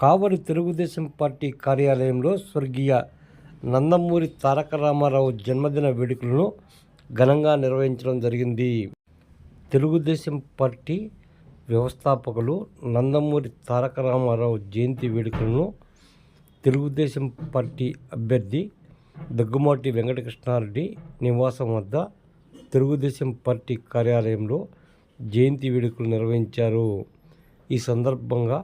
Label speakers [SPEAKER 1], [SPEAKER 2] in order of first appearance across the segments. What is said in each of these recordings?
[SPEAKER 1] కావలి Telugu Desam party కార్యాలయంలో స్వర్గీయ నందమూరి తారక రామారావు జన్మదిన వేడుకలను ఘనంగా నిర్వహించడం జరిగింది. తెలుగుదేశం పార్టీ వ్యవస్థాపకులు నందమూరి తారక రామారావు జయంతి వేడుకలను తెలుగుదేశం పార్టీ అభ్యర్థి దగ్గుమాటి వెంకటకృష్ణారెడ్డి నివాసం వద్ద తెలుగుదేశం పార్టీ కార్యాలయంలో జయంతి వేడుకలు నిర్వహించారు. ఈ సందర్భంగా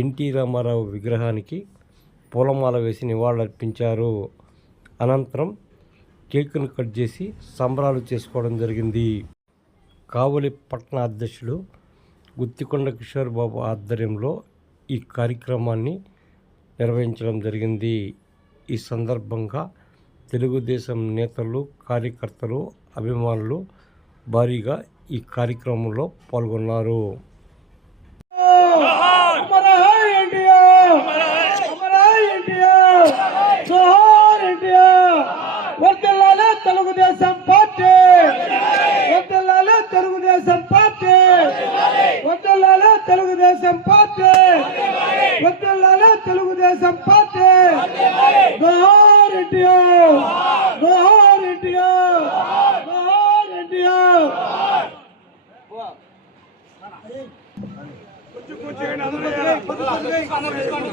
[SPEAKER 1] ఎన్టీ రామారావు విగ్రహానికి పూలమాల వేసి నివాళులర్పించారు. అనంతరం కేకును కట్ చేసి సంబరాలు చేసుకోవడం జరిగింది. కావలి పట్టణ అధ్యక్షుడు గుత్తికొండ కిషోర్ బాబు ఆధ్వర్యంలో ఈ కార్యక్రమాన్ని నిర్వహించడం జరిగింది. ఈ సందర్భంగా తెలుగుదేశం నేతలు కార్యకర్తలు అభిమానులు భారీగా ఈ కార్యక్రమంలో పాల్గొన్నారు.
[SPEAKER 2] తెలుగుదేశం పార్టీ వర్ధిల్లాలే తెలుగుదేశం పార్టీ వర్ధిల్లాలే తెలుగుదేశం పార్టీ వర్ధిల్లాలే తెలుగుదేశం పార్టీ జోహార్ ఎన్టీఆర్ జోహార్ ఎన్టీఆర్ జోహార్ ఎన్టీఆర్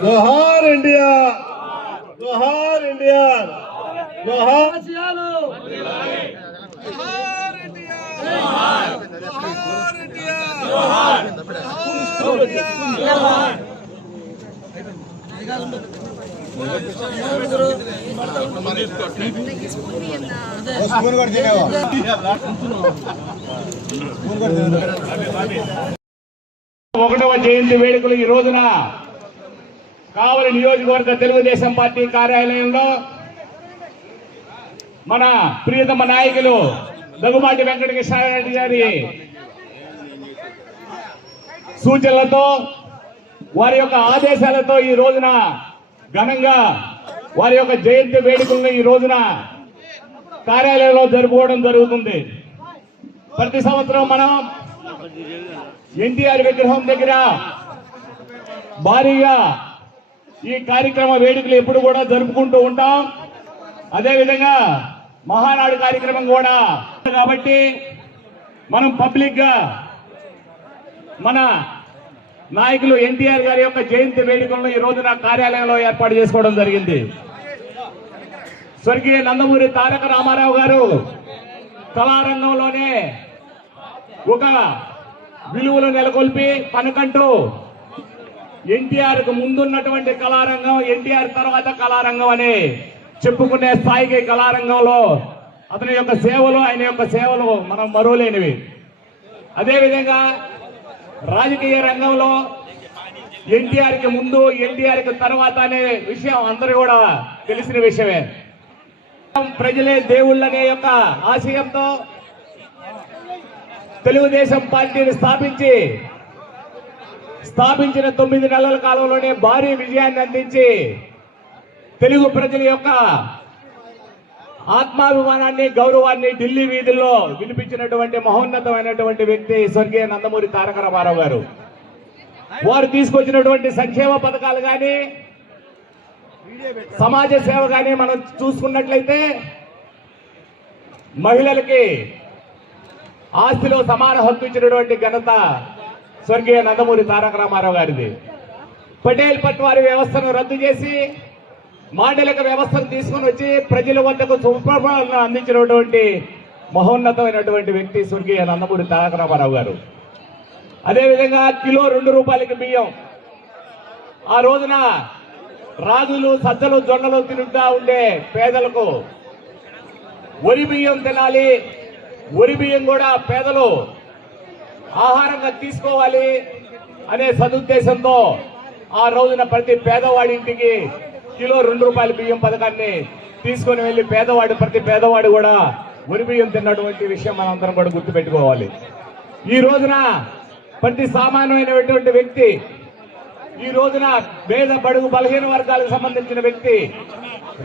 [SPEAKER 3] జోహార్ ఇండియా జోహార్ ఇండియా జోహార్
[SPEAKER 4] ఒకటవ జయంతి వేడుకలు ఈ రోజున కావలి నియోజకవర్గ తెలుగుదేశం పార్టీ కార్యాలయంలో మన ప్రియతమ నాయకులు దగ్గుమాటి వెంకటకృష్ణారెడ్డి గారి సూచనలతో వారి యొక్క ఆదేశాలతో ఈ రోజున ఘనంగా వారి యొక్క జయంతి వేడుకలను ఈ రోజున కార్యాలయంలో జరుపుకోవడం జరుగుతుంది. ప్రతి సంవత్సరం మనం ఎన్టీఆర్ విగ్రహం దగ్గర భారీగా ఈ కార్యక్రమ వేడుకలు ఎప్పుడు కూడా జరుపుకుంటూ ఉంటాం. అదేవిధంగా మహానాడు కార్యక్రమం కూడా కాబట్టి మనం పబ్లిక్గా మన నాయకులు ఎన్టీఆర్ గారి యొక్క జయంతి వేడుకలను ఈ రోజున కార్యాలయంలో ఏర్పాటు చేసుకోవడం జరిగింది. స్వర్గీయ నందమూరి తారక రామారావు గారు కళారంగంలోనే ఒక విలువలు నెలకొల్పి పనుకంటూ ఎన్టీఆర్కు ముందున్నటువంటి కళారంగం ఎన్టీఆర్ తర్వాత కళారంగం అని చెప్పుకునే స్థాయికి కళారంగంలో అతని యొక్క సేవలు ఆయన యొక్క సేవలు మనం మరువలేనివి. అదేవిధంగా రాజకీయ రంగంలో ఎన్టీఆర్కి ముందు ఎన్టీఆర్కి తర్వాత అనే విషయం అందరూ కూడా తెలిసిన విషయమే. ప్రజలే దేవుళ్ళనే యొక్క ఆశయంతో తెలుగుదేశం పార్టీని స్థాపించి స్థాపించిన తొమ్మిది నెలల కాలంలోనే భారీ విజయాన్ని అందించి తెలుగు ప్రజల యొక్క ఆత్మాభిమానాన్ని గౌరవాన్ని ఢిల్లీ వీధుల్లో వినిపించినటువంటి మహోన్నతమైనటువంటి వ్యక్తి స్వర్గీయ నందమూరి తారక రామారావు గారు. వారు తీసుకొచ్చినటువంటి సంక్షేమ పథకాలు కానీ సమాజ సేవ కానీ మనం చూసుకున్నట్లయితే మహిళలకి ఆస్తిలో సమాన హక్కు ఇచ్చినటువంటి ఘనత స్వర్గీయ నందమూరి తారక రామారావు గారిది. పటేల్ పట్వారి వ్యవస్థను రద్దు చేసి మాండలిక వ్యవస్థను తీసుకొని వచ్చి ప్రజల వద్దకు సుప్రభాలను అందించినటువంటి మహోన్నతమైనటువంటి వ్యక్తి స్వర్గీయ నందమూరి తారక రామారావు గారు. అదేవిధంగా కిలో రెండు రూపాయలకి బియ్యం. ఆ రోజున రాజులు సజ్జలు జొన్నలు తింటా ఉండే పేదలకు వరి బియ్యం తినాలి. వరి బియ్యం కూడా పేదలు ఆహారంగా తీసుకోవాలి అనే సదుద్దేశంతో ఆ రోజున ప్రతి పేదవాడి ఇంటికి కిలో రెండు రూపాయల బియ్యం పథకాన్ని తీసుకొని వెళ్ళి పేదవాడు ప్రతి పేదవాడు కూడా వరి బియ్యం తిన్నటువంటి విషయం మనందరం కూడా గుర్తుపెట్టుకోవాలి. ఈ రోజున ప్రతి సామాన్యమైనటువంటి వ్యక్తి ఈ రోజున పేద బడుగు బలహీన వర్గాలకు సంబంధించిన వ్యక్తి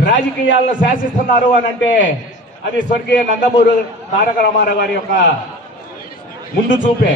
[SPEAKER 4] రాజకీయాలను శాసిస్తున్నారు అని అంటే అది స్వర్గీయ నందమూరు తారక రామారావు గారి యొక్క ముందు చూపే